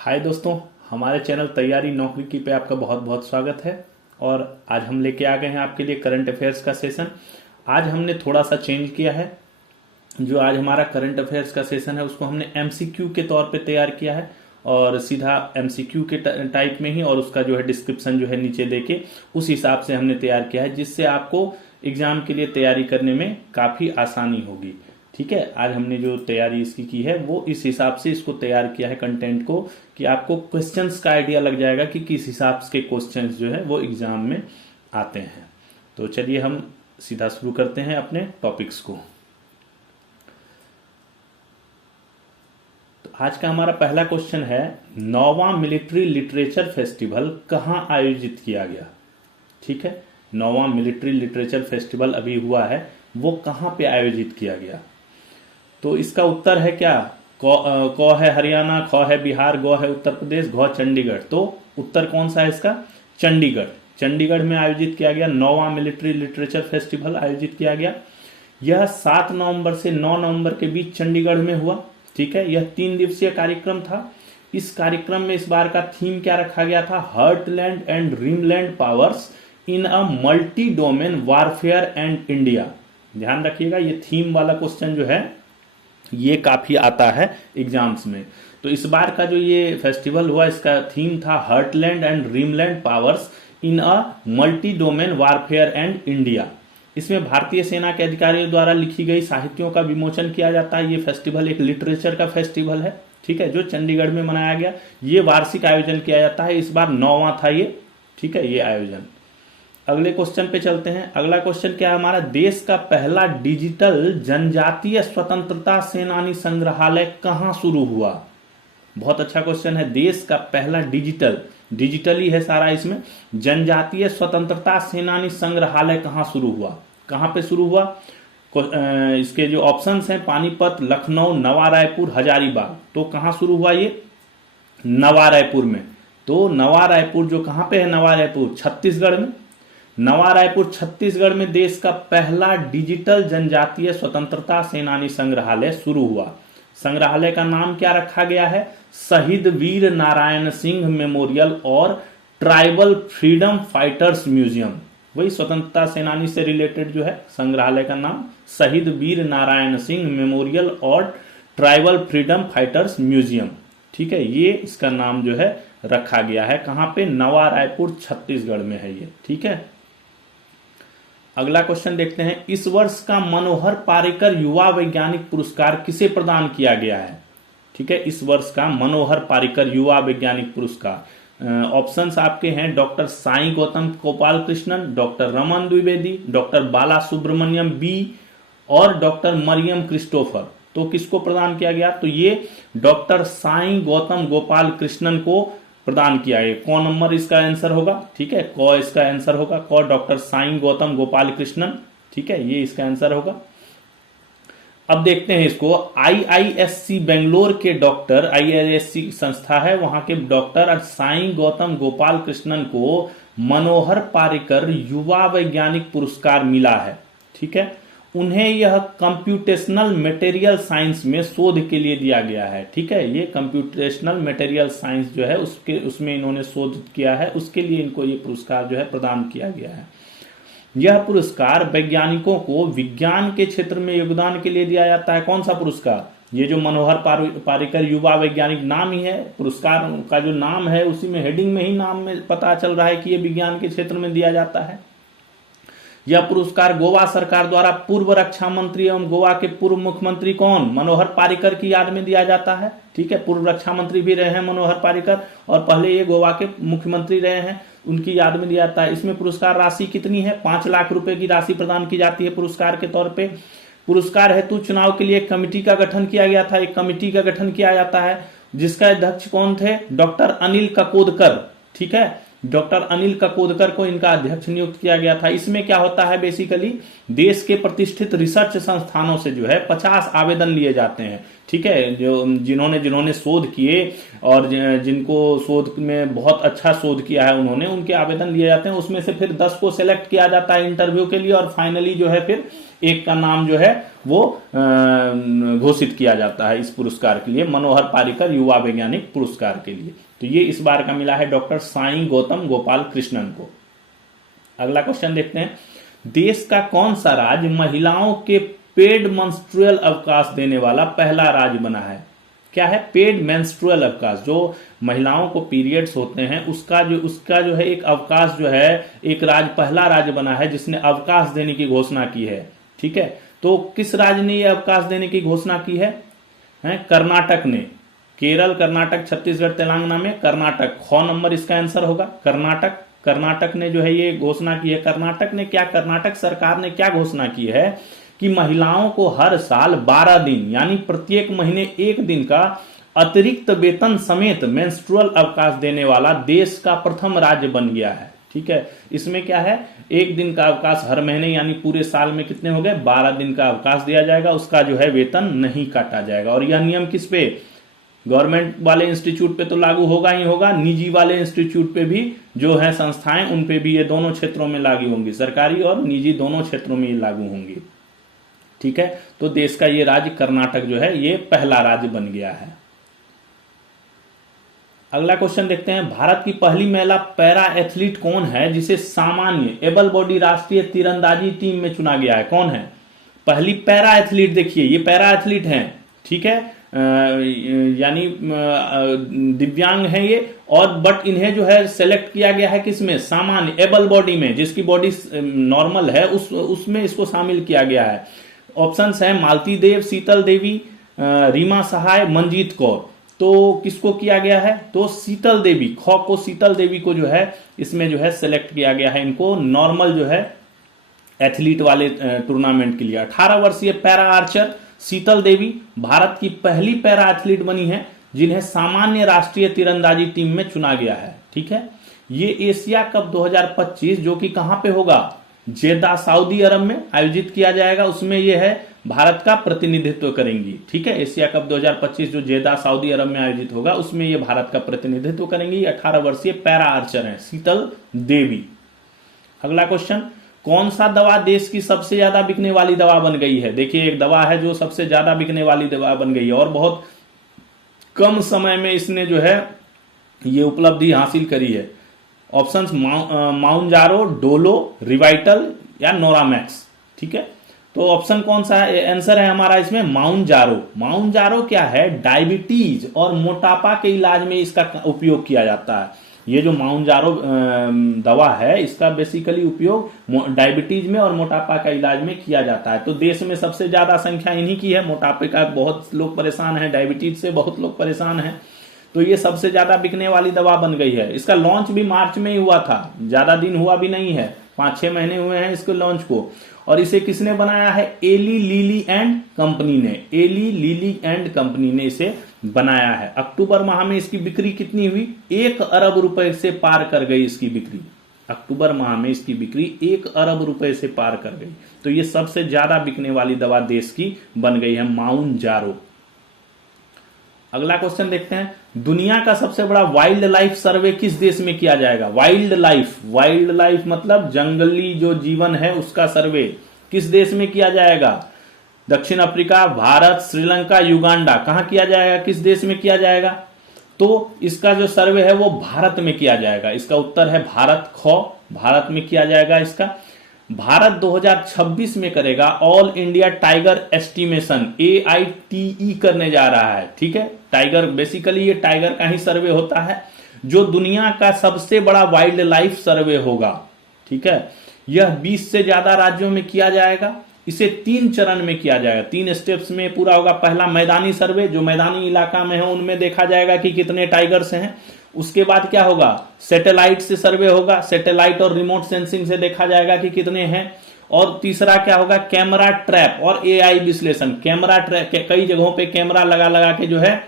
हाय दोस्तों, हमारे चैनल तैयारी नौकरी की पे आपका बहुत बहुत स्वागत है। और आज हम लेके आ गए हैं आपके लिए करंट अफेयर्स का सेशन। आज हमने थोड़ा सा चेंज किया है। जो आज हमारा करंट अफेयर्स का सेशन है उसको हमने एमसीक्यू के तौर पे तैयार किया है और सीधा एमसीक्यू के टाइप में ही, और उसका जो है डिस्क्रिप्शन जो है नीचे देके उस हिसाब से हमने तैयार किया है, जिससे आपको एग्जाम के लिए तैयारी करने में काफ़ी आसानी होगी। ठीक है, आज हमने जो तैयारी इसकी की है वो इस हिसाब से इसको तैयार किया है कंटेंट को, कि आपको क्वेश्चंस का आइडिया लग जाएगा कि किस हिसाब के क्वेश्चंस जो है वो एग्जाम में आते हैं। तो चलिए हम सीधा शुरू करते हैं अपने टॉपिक्स को। तो आज का हमारा पहला क्वेश्चन है, 9वां मिलिट्री लिटरेचर फेस्टिवल कहाँ आयोजित किया गया। ठीक है, 9वां मिलिट्री लिटरेचर फेस्टिवल अभी हुआ है, वो कहाँ पे आयोजित किया गया। तो इसका उत्तर है क्या, क है हरियाणा, ख है बिहार, गौ है उत्तर प्रदेश, घ चंडीगढ़। तो उत्तर कौन सा है इसका, चंडीगढ़। चंडीगढ़ में आयोजित किया गया 9वां मिलिट्री लिटरेचर फेस्टिवल आयोजित किया गया। यह 7 नवंबर से 9 नवंबर के बीच चंडीगढ़ में हुआ। ठीक है, यह 3 दिवसीय कार्यक्रम था। इस कार्यक्रम में इस बार का थीम क्या रखा गया था, heartland and dreamland powers in a multi domain warfare and India. ध्यान रखिएगा, ये थीम वाला क्वेश्चन जो है ये काफी आता है एग्जाम्स में। तो इस बार का जो ये फेस्टिवल हुआ, इसका थीम था heartland and dreamland powers in a multi domain warfare and India. इसमें भारतीय सेना के अधिकारियों द्वारा लिखी गई साहित्यों का विमोचन किया जाता है। ये फेस्टिवल एक लिटरेचर का फेस्टिवल है, ठीक है, जो चंडीगढ़ में मनाया गया। ये वार्षिक आयोजन किया जाता है, इस बार 9वां था ये। ठीक है, ये आयोजन। अगले क्वेश्चन पे चलते हैं। अगला क्वेश्चन क्या है हमारा, देश का पहला डिजिटल जनजातीय स्वतंत्रता सेनानी संग्रहालय कहां शुरू हुआ। बहुत अच्छा क्वेश्चन है। देश का पहला डिजिटल ही है सारा, इसमें जनजातीय स्वतंत्रता सेनानी संग्रहालय कहां शुरू हुआ, कहां पे शुरू हुआ। इसके जो ऑप्शंस हैं, पानीपत, लखनऊ, नवा रायपुर, हजारीबाग। तो कहां शुरू हुआ ये, नवा रायपुर में। तो नवा रायपुर जो कहां पे है, नवा रायपुर छत्तीसगढ़ में। नवा रायपुर छत्तीसगढ़ में देश का पहला डिजिटल जनजातीय स्वतंत्रता सेनानी संग्रहालय शुरू हुआ। संग्रहालय का नाम क्या रखा गया है, शहीद वीर नारायण सिंह मेमोरियल और ट्राइबल फ्रीडम फाइटर्स म्यूजियम। वही स्वतंत्रता सेनानी से रिलेटेड जो है संग्रहालय का नाम शहीद वीर नारायण सिंह मेमोरियल और ट्राइबल फ्रीडम फाइटर्स म्यूजियम। ठीक है, ये इसका नाम जो है रखा गया है। कहां पे, नवा रायपुर छत्तीसगढ़ में है ये। ठीक है, अगला क्वेश्चन देखते हैं। इस वर्ष का मनोहर पारिकर युवा वैज्ञानिक पुरस्कार किसे प्रदान किया गया है। ठीक है, इस वर्ष का मनोहर पारिकर युवा वैज्ञानिक पुरस्कार ऑप्शंस आपके हैं, doctor Sai Gautam Gopal Krishnan, doctor Raman Dwivedi, doctor Bala Subramaniam B और डॉक्टर मरियम क्रिस्टोफर। तो किसको प्रदान किया गया, तो ये डॉक्टर साई गौतम गोपाल कृष्णन को प्रदान किया है। कौन नंबर इसका आंसर होगा, ठीक है, क इसका आंसर होगा, क डॉक्टर साई गौतम गोपाल कृष्णन। ठीक है, ये इसका आंसर होगा। अब देखते हैं इसको, आईआईएससी बेंगलोर के डॉक्टर, आईआईएससी संस्था है, वहां के डॉक्टर साई गौतम गोपाल कृष्णन को मनोहर पारिकर युवा वैज्ञानिक पुरस्कार मिला है। ठीक है, उन्हें यह कंप्यूटेशनल मटेरियल साइंस में शोध के लिए दिया गया है। ठीक है, ये कंप्यूटेशनल मटेरियल साइंस जो है उसमें इन्होंने शोध किया है, उसके लिए इनको ये पुरस्कार जो है प्रदान किया गया है। यह पुरस्कार वैज्ञानिकों को विज्ञान के क्षेत्र में योगदान के लिए दिया जाता है। कौन सा पुरस्कार, ये जो मनोहर पारिकर युवा वैज्ञानिक नाम ही है, पुरस्कार का जो नाम है उसी में हेडिंग में ही नाम में पता चल रहा है कि ये विज्ञान के क्षेत्र में दिया जाता है। यह पुरस्कार गोवा सरकार द्वारा पूर्व रक्षा मंत्री एवं गोवा के पूर्व मुख्यमंत्री कौन, मनोहर पारिकर की याद में दिया जाता है। ठीक है, पूर्व रक्षा मंत्री भी रहे हैं मनोहर पारिकर और पहले ये गोवा के मुख्यमंत्री रहे हैं, उनकी याद में दिया जाता है। इसमें पुरस्कार राशि कितनी है, 5 लाख रुपए की राशि प्रदान की जाती है पुरस्कार के तौर पे। पुरस्कार हेतु चुनाव के लिए एक कमेटी का गठन किया गया था, एक कमेटी का गठन किया जाता है, जिसका अध्यक्ष कौन थे, डॉक्टर अनिल ककोदकर। ठीक है, डॉक्टर अनिल ककोदकर को इनका अध्यक्ष नियुक्त किया गया था। इसमें क्या होता है, बेसिकली देश के प्रतिष्ठित रिसर्च संस्थानों से जो है 50 आवेदन लिए जाते हैं। ठीक है, जो जिन्होंने शोध किए और जिनको शोध में बहुत अच्छा शोध किया है उन्होंने, उनके आवेदन लिए जाते हैं। उसमें से फिर 10 को सिलेक्ट किया जाता है इंटरव्यू के लिए और फाइनली जो है फिर एक का नाम जो है वो घोषित किया जाता है इस पुरस्कार के लिए, मनोहर पारिकर युवा वैज्ञानिक पुरस्कार के लिए। तो ये इस बार का मिला है डॉक्टर साई गौतम गोपाल कृष्णन को। अगला क्वेश्चन देखते हैं, देश का कौन सा राज्य महिलाओं के पेड मेंस्ट्रुअल अवकाश देने वाला पहला राज्य बना है? क्या है? पेड मेंस्ट्रुअल अवकाश, जो महिलाओं को पीरियड्स होते हैं उसका जो है एक अवकाश जो है एक राज्य पहला राज्य बना है जिसने अवकाश देने की घोषणा की है। ठीक है, तो किस राज्य ने यह अवकाश देने की घोषणा की है? कर्नाटक ने। केरल, कर्नाटक, छत्तीसगढ़, तेलंगाना में कर्नाटक, ख नंबर इसका आंसर होगा कर्नाटक। कर्नाटक ने जो है ये घोषणा की है। कर्नाटक सरकार ने क्या घोषणा की है कि महिलाओं को हर साल 12 दिन यानी प्रत्येक महीने 1 दिन का अतिरिक्त वेतन समेत मेंस्ट्रुअल अवकाश देने वाला देश का प्रथम राज्य बन गया है। ठीक है, इसमें क्या है, 1 दिन का अवकाश हर महीने यानी पूरे साल में कितने हो गए, 12 दिन का अवकाश दिया जाएगा, उसका जो है वेतन नहीं काटा जाएगा। और यह नियम किस पे, गवर्नमेंट वाले इंस्टीट्यूट पे तो लागू होगा ही होगा, निजी वाले इंस्टीट्यूट पे भी जो है संस्थाएं उन पे भी ये दोनों क्षेत्रों में लागू होंगी, सरकारी और निजी दोनों क्षेत्रों में ये लागू होंगी। ठीक है, तो देश का ये राज्य कर्नाटक जो है ये पहला राज्य बन गया है। अगला क्वेश्चन देखते हैं, भारत की पहली महिला पैरा एथलीट कौन है जिसे सामान्य एबल बॉडी राष्ट्रीय तीरंदाजी टीम में चुना गया है? कौन है पहली पैरा एथलीट? देखिए ये पैरा एथलीट हैं, ठीक है, यानी दिव्यांग है ये, और बट इन्हें जो है सेलेक्ट किया गया है किसमें, सामान्य एबल बॉडी में, जिसकी बॉडी नॉर्मल है उसमें इसको शामिल किया गया है। ऑप्शंस है मालती देव, शीतल देवी, रीमा सहाय, मंजीत कौर। तो किसको किया गया है, तो शीतल देवी, खो को शीतल देवी को जो है इसमें जो है सेलेक्ट किया गया है, इनको नॉर्मल जो है एथलीट वाले टूर्नामेंट के लिए। 18 वर्षीय पैरा आर्चर शीतल देवी भारत की पहली पैरा एथलीट बनी है जिन्हें सामान्य राष्ट्रीय तीरंदाजी टीम में चुना गया है। ठीक है, ये एशिया कप 2025 जो कि कहां पे होगा, जेद्दा सऊदी अरब में आयोजित किया जाएगा, उसमें यह है भारत का प्रतिनिधित्व करेंगी। ठीक है, एशिया कप 2025 जो जेद्दा सऊदी अरब में आयोजित होगा उसमें ये भारत का प्रतिनिधित्व करेंगी। 18 वर्षीय पैरा आर्चर हैं शीतल देवी। अगला क्वेश्चन, कौन सा दवा देश की सबसे ज्यादा बिकने वाली दवा बन गई है? देखिए एक दवा है जो सबसे ज्यादा बिकने वाली दवा बन गई है और बहुत कम समय में इसने जो है ये उपलब्धि हासिल करी है। ऑप्शंस माउंजारो, डोलो, रिवाइटल या नोरामैक्स। ठीक है, तो ऑप्शन कौन सा है, आंसर है हमारा इसमें माउंजारो। माउंजारो क्या है, डायबिटीज और मोटापा के इलाज में इसका उपयोग किया जाता है। ये जो माउंजारो दवा है इसका बेसिकली उपयोग डायबिटीज में और मोटापा का इलाज में किया जाता है। तो देश में सबसे ज्यादा संख्या इन्हीं की है, मोटापे का बहुत लोग परेशान हैं, डायबिटीज से बहुत लोग परेशान हैं, तो ये सबसे ज्यादा बिकने वाली दवा बन गई है। इसका लॉन्च भी मार्च में ही हुआ था, ज्यादा दिन हुआ भी नहीं है, 5-6 महीने हुए हैं इसके लॉन्च को। और इसे किसने बनाया है, एली लिली एंड कंपनी ने, एली लिली एंड कंपनी ने इसे बनाया है। अक्टूबर माह में इसकी बिक्री कितनी हुई, 1 अरब रुपए से पार कर गई इसकी बिक्री। अक्टूबर माह में इसकी बिक्री 1 अरब रुपए से पार कर गई। तो ये सबसे ज्यादा बिकने वाली दवा देश की बन गई है माउंजारो। अगला क्वेश्चन देखते हैं, दुनिया का सबसे बड़ा वाइल्ड लाइफ सर्वे किस देश में किया जाएगा? वाइल्ड लाइफ मतलब जंगली जो जीवन है उसका सर्वे किस देश में किया जाएगा? दक्षिण अफ्रीका, भारत, श्रीलंका, युगांडा। कहां किया जाएगा, किस देश में किया जाएगा? तो इसका जो सर्वे है वो भारत में किया जाएगा। इसका उत्तर है भारत, भारत में किया जाएगा इसका। भारत 2026 में करेगा all India tiger estimation, AITE करने जा रहा है। ठीक है, टाइगर बेसिकली ये टाइगर का ही सर्वे होता है जो दुनिया का सबसे बड़ा वाइल्ड लाइफ सर्वे होगा। ठीक है, यह 20 से ज्यादा राज्यों में किया जाएगा। इसे 3 चरण में किया जाएगा, 3 स्टेप्स में पूरा होगा। पहला मैदानी सर्वे, जो मैदानी इलाका में है उनमें देखा जाएगा कि कितने टाइगर्स हैं। उसके बाद क्या होगा, सैटेलाइट से सर्वे होगा, सैटेलाइट और रिमोट सेंसिंग से देखा जाएगा कि कितने हैं। और तीसरा क्या होगा, कैमरा ट्रैप और AI विश्लेषण। कैमरा ट्रैप, कई जगहों पे कैमरा लगा के जो है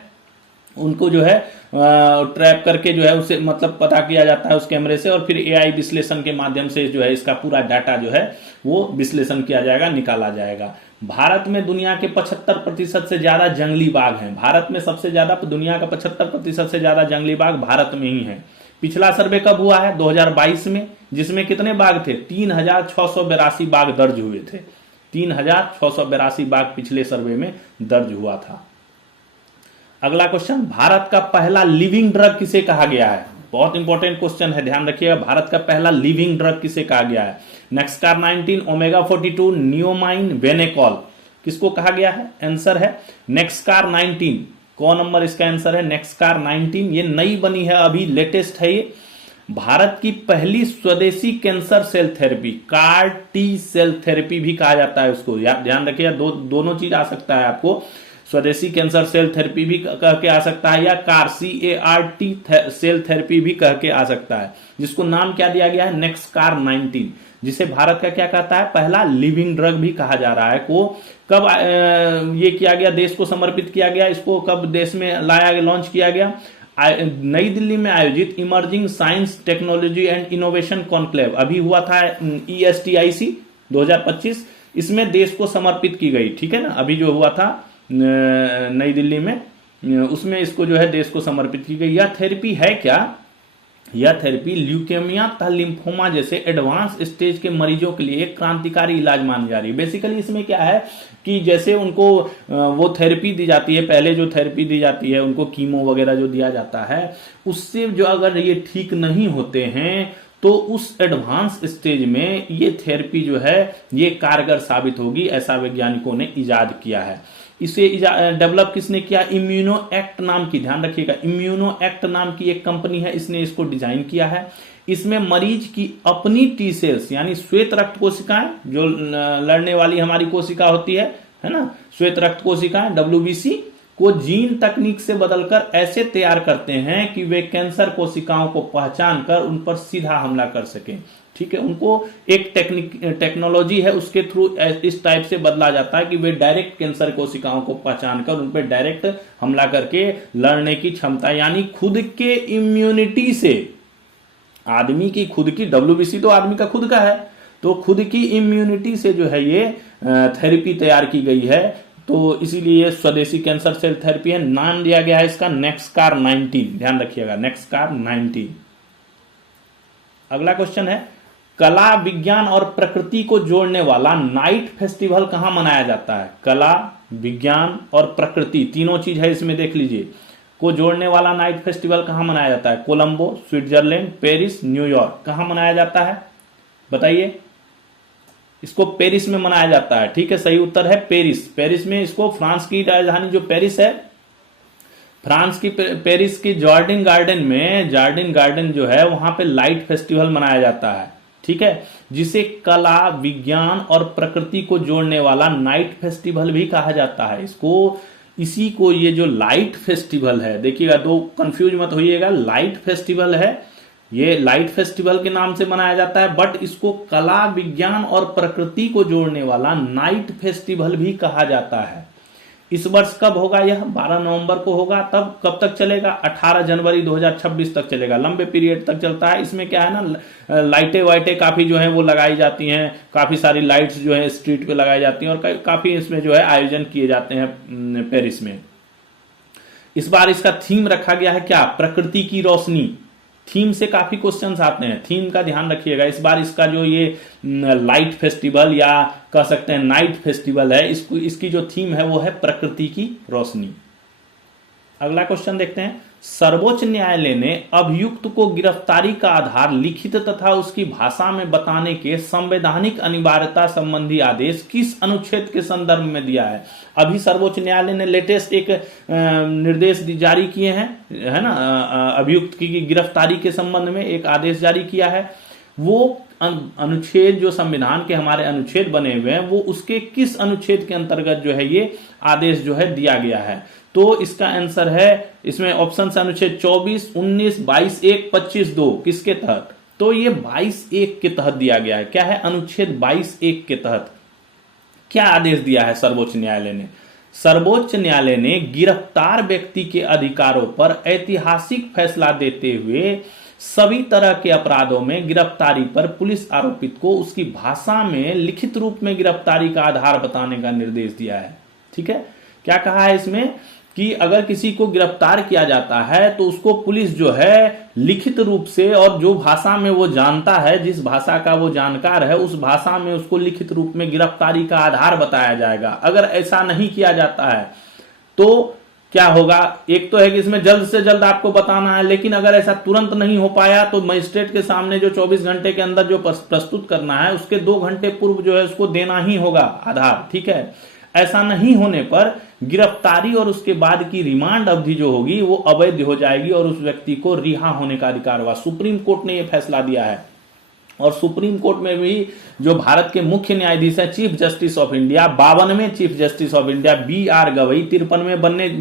उनको जो है ट्रैप करके जो है उसे मतलब पता किया जाता है उस कैमरे से, और फिर AI विश्लेषण के माध्यम से जो है इसका पूरा डाटा जो है वो विश्लेषण किया जाएगा, निकाला जाएगा। भारत में दुनिया के 75% से ज्यादा जंगली बाघ हैं। भारत में सबसे ज्यादा, दुनिया का 75% से ज्यादा जंगली बाघ भारत में ही है। पिछला सर्वे कब हुआ है, 2022 में, जिसमें कितने बाघ थे, 3682 बाघ दर्ज हुए थे। 3,682 बाघ पिछले सर्वे में दर्ज हुआ था। अगला क्वेश्चन, भारत का पहला लिविंग ड्रग किसे कहा गया है? बहुत इंपॉर्टेंट क्वेश्चन है, ध्यान रखिएगा। भारत का पहला लिविंग ड्रग किसे कहा गया है? नेक्सकार 19, ओमेगा 42, नियोमाइन, वेनेकॉल, किसको कहा गया है? आंसर है नेक्सकार 19। कौन नंबर इसका आंसर है? नेक्सकार 19। ये नई बनी है, अभी लेटेस्ट है ये। भारत की पहली स्वदेशी cancer cell therapy, CAR T cell therapy भी कहा जाता है उसको, ध्यान रखिएगा। दोनों चीज आ सकता है आपको, स्वदेशी कैंसर सेल थेरेपी भी कह के आ सकता है, या कार CAR-T सेल थेरेपी भी कह के आ सकता है, जिसको नाम क्या दिया गया है? नेक्सकार 19, जिसे भारत का क्या कहता है? पहला लिविंग ड्रग भी कहा जा रहा है। को कब ये किया गया, देश को समर्पित किया गया, इसको कब देश में लाया गया, लॉन्च किया गया? नई दिल्ली में आयोजित emerging science technology and innovation conclave अभी हुआ था, ESTIC 2025, इसमें देश को समर्पित की गई, ठीक है ना। अभी जो हुआ था नई दिल्ली में, उसमें इसको जो है देश को समर्पित की गई। यह थेरेपी है क्या? यह थेरेपी ल्यूकेमिया तथा लिम्फोमा जैसे एडवांस स्टेज के मरीजों के लिए एक क्रांतिकारी इलाज मानी जा रही है। बेसिकली इसमें क्या है कि जैसे उनको वो थेरेपी दी जाती है, पहले जो थेरेपी दी जाती है उनको कीमो वगैरह जो दिया जाता है, उससे जो अगर ये ठीक नहीं होते हैं तो उस एडवांस स्टेज में ये थेरेपी जो है ये कारगर साबित होगी, ऐसा वैज्ञानिकों ने इजाद किया है। इसे डेवलप किसने किया? इम्यूनो एक्ट नाम की, ध्यान रखिएगा, इम्यूनो एक्ट नाम की एक कंपनी है, इसने इसको डिजाइन किया है। इसमें मरीज की अपनी टी सेल्स यानी श्वेत रक्त कोशिकाएं, जो लड़ने वाली हमारी कोशिका होती है ना, श्वेत रक्त कोशिकाएं WBC को जीन तकनीक से बदलकर ऐसे तैयार करते हैं कि वे कैंसर कोशिकाओं को पहचान कर उन पर सीधा हमला कर सकें, ठीक है। उनको एक टेक्नोलॉजी है, उसके थ्रू इस टाइप से बदला जाता है कि वे डायरेक्ट कैंसर कोशिकाओं को पहचान कर उन पर डायरेक्ट हमला करके लड़ने की क्षमता, यानी खुद के इम्यूनिटी से, आदमी की खुद की, WBC तो आदमी का खुद का है, तो खुद की इम्यूनिटी से जो है ये थेरेपी तैयार की गई है। तो इसीलिए स्वदेशी कैंसर सेल थेरेपी है। नाम दिया गया है इसका नेक्सकार 19, ध्यान रखिएगा, नेक्सकार 19। अगला क्वेश्चन है, कला, विज्ञान और प्रकृति को जोड़ने वाला नाइट फेस्टिवल कहां मनाया जाता है? कला, विज्ञान और प्रकृति तीनों चीज है इसमें, देख लीजिए, को जोड़ने वाला नाइट फेस्टिवल कहां मनाया जाता है? कोलंबो, स्विट्जरलैंड, पेरिस, न्यूयॉर्क, कहां मनाया जाता है बताइए? इसको पेरिस में मनाया जाता है, ठीक है, सही उत्तर है पेरिस। पेरिस में इसको, फ्रांस की राजधानी जो पेरिस है, फ्रांस की पेरिस की जार्डिन गार्डन में, जार्डिन गार्डन जो है वहां पे लाइट फेस्टिवल मनाया जाता है, ठीक है, जिसे कला, विज्ञान और प्रकृति को जोड़ने वाला नाइट फेस्टिवल भी कहा जाता है। इसको, इसी को, ये जो लाइट फेस्टिवल है, देखिएगा, दो कंफ्यूज मत होइएगा, लाइट फेस्टिवल है, ये लाइट फेस्टिवल के नाम से मनाया जाता है, बट इसको कला, विज्ञान और प्रकृति को जोड़ने वाला नाइट फेस्टिवल भी कहा जाता है। इस वर्ष कब होगा यह? 12 नवंबर को होगा। तब कब तक चलेगा? 18 जनवरी 2026 तक चलेगा, लंबे पीरियड तक चलता है। इसमें क्या है ना, लाइटें वाइटें काफी जो है वो लगाई जाती हैं, काफी सारी लाइट्स जो है स्ट्रीट पे लगाई जाती हैं, और काफी इसमें जो है आयोजन किए जाते हैं पेरिस में। इस बार इसका थीम रखा गया है क्या? प्रकृति की रोशनी। थीम से काफी क्वेश्चंस आते हैं, थीम का ध्यान रखिएगा। इस बार इसका जो ये लाइट फेस्टिवल या कह सकते हैं नाइट फेस्टिवल है, इसकी जो थीम है वो है प्रकृति की रोशनी। अगला क्वेश्चन देखते हैं, सर्वोच्च न्यायालय ने अभियुक्त को गिरफ्तारी का आधार लिखित तथा उसकी भाषा में बताने के संवैधानिक अनिवार्यता संबंधी आदेश किस अनुच्छेद के संदर्भ में दिया है? अभी सर्वोच्च न्यायालय ने लेटेस्ट एक निर्देश जारी किए हैं, है ना, अभियुक्त की गिरफ्तारी के संबंध में एक आदेश जारी किया है। वो अनुच्छेद, जो संविधान के हमारे अनुच्छेद बने हुए हैं, वो उसके किस अनुच्छेद के अंतर्गत जो है ये आदेश जो है दिया गया है? तो इसका आंसर है, इसमें ऑप्शन से अनुच्छेद 24, 19, 22(1), 25(2) किसके तहत? तो ये 22(1) के तहत दिया गया है। क्या है? अनुच्छेद 22(1) के तहत क्या आदेश दिया है सर्वोच्च न्यायालय ने? सर्वोच्च न्यायालय ने गिरफ्तार व्यक्ति के अधिकारों पर ऐतिहासिक फैसला देते हुए सभी तरह के अपराधों में गिरफ्तारी पर पुलिस आरोपित को उसकी भाषा में लिखित रूप में गिरफ्तारी का आधार बताने का निर्देश दिया है। ठीक है, क्या कहा है इसमें कि अगर किसी को गिरफ्तार किया जाता है तो उसको पुलिस जो है लिखित रूप से, और जो भाषा में वो जानता है, जिस भाषा का वो जानकार है, उस भाषा में उसको लिखित रूप में गिरफ्तारी का आधार बताया जाएगा। अगर ऐसा नहीं किया जाता है तो क्या होगा, एक तो है कि इसमें जल्द से जल्द आपको बताना है, लेकिन अगर ऐसा तुरंत नहीं हो पाया तो मजिस्ट्रेट के सामने जो 24 घंटे के अंदर जो प्रस्तुत करना है उसके 2 घंटे पूर्व जो है उसको देना ही होगा आधार, ठीक है। ऐसा नहीं होने पर गिरफ्तारी और उसके बाद की रिमांड अवधि जो होगी वो अवैध हो जाएगी और उस व्यक्ति को रिहा होने का अधिकार होगा। सुप्रीम कोर्ट ने यह फैसला दिया है। और सुप्रीम कोर्ट में भी जो भारत के मुख्य न्यायाधीश हैं, चीफ जस्टिस ऑफ इंडिया, 52वें chief justice of India BR Gavai 53वें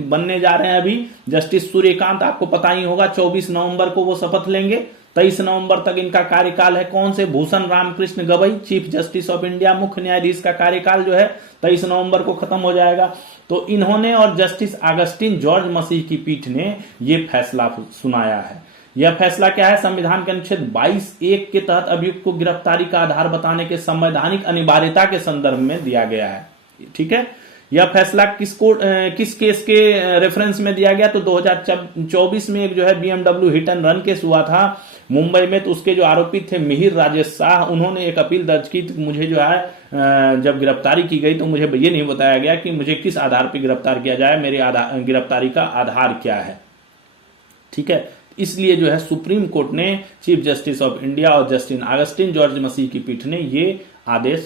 बनने जा रहे हैं। अभी जस्टिस सूर्यकांत, आपको पता ही होगा, 24 नवंबर को वो शपथ लेंगे। 23 नवंबर तक इनका कार्यकाल है। कौन से? Bhushan Ramkrishna Gavai, chief justice of India, मुख्य न्यायाधीश का कार्यकाल जो है 23 नवंबर को खत्म हो जाएगा। तो इन्होंने और जस्टिस अगस्टिन जॉर्ज मसीह की पीठ ने यह फैसला सुनाया है। यह फैसला क्या है? संविधान के अनुच्छेद 22(1) के तहत अभियुक्त को गिरफ्तारी का आधार बताने के संवैधानिक अनिवार्यता के संदर्भ में दिया गया है, ठीक है। यह फैसला किस केस के रेफरेंस में दिया गया? तो 2024 में एक जो है BMW hit and run case हुआ था मुंबई में। तो उसके जो आरोपी थे मिहिर राजेश शाह, उन्होंने एक अपील दर्ज की। तो मुझे जो है जब गिरफ्तारी की गई तो मुझे ये नहीं बताया गया कि मुझे किस आधार पर गिरफ्तार किया जाए, मेरे गिरफ्तारी का आधार क्या है, ठीक है। इसलिए जो है सुप्रीम कोर्ट ने, चीफ जस्टिस ऑफ इंडिया और जस्टिस अगस्टिन जॉर्ज मसीह की पीठ ने ये आदेश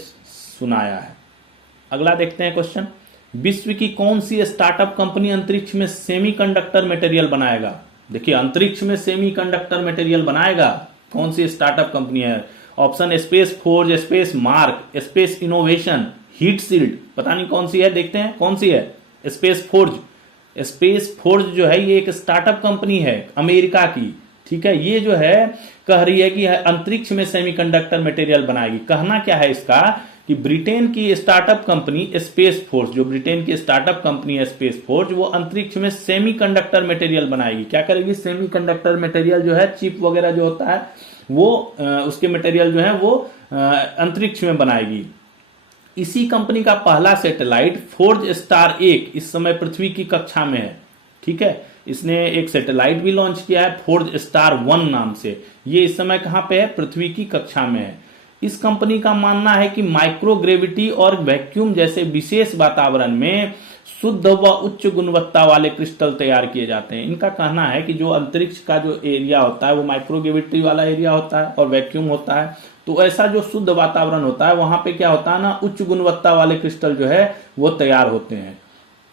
सुनाया है। अगला देखते हैं क्वेश्चन। विश्व की कौन सी स्टार्टअप कंपनी अंतरिक्ष में सेमीकंडक्टर मटेरियल बनाएगा? देखिए, अंतरिक्ष में सेमीकंडक्टर मटेरियल बनाएगा कौन सी स्टार्टअप कंपनी है? Option space forge, space mark, space innovation, heat shield. पता नहीं कौन सी है, देखते हैं कौन सी है। स्पेस फोर्ज, स्पेस फोर्ज जो है ये एक स्टार्टअप कंपनी है अमेरिका की, ठीक है। ये जो है कह रही है कि अंतरिक्ष में सेमीकंडक्टर मटेरियल बनाएगी। कहना क्या है इसका कि ब्रिटेन की स्टार्टअप कंपनी स्पेस फोर्ज, जो ब्रिटेन की स्टार्टअप कंपनी है स्पेस फोर्ज, वो अंतरिक्ष में सेमीकंडक्टर मटेरियल बनाएगी। क्या करेगी? सेमीकंडक्टर मटेरियल जो है, चिप वगैरह जो होता है वो उसके मटेरियल जो है वो अंतरिक्ष में बनाएगी। इसी कंपनी का पहला सैटेलाइट फोर्ज स्टार 1 इस समय पृथ्वी की कक्षा में है, ठीक है। इसने एक सैटेलाइट भी लॉन्च किया है फोर्ज स्टार 1 नाम से। ये इस समय कहां पे है? पृथ्वी की कक्षा में है। इस कंपनी का मानना है कि माइक्रोग्रेविटी और वैक्यूम जैसे विशेष वातावरण में शुद्ध व उच्च गुणवत्ता वाले क्रिस्टल तैयार किए जाते हैं। इनका कहना है कि जो अंतरिक्ष का जो एरिया होता है वो माइक्रोग्रेविटी वाला एरिया होता है और वैक्यूम होता है। तो ऐसा जो शुद्ध वातावरण होता है वहां पे क्या होता है ना, उच्च गुणवत्ता वाले क्रिस्टल जो है वो तैयार होते हैं।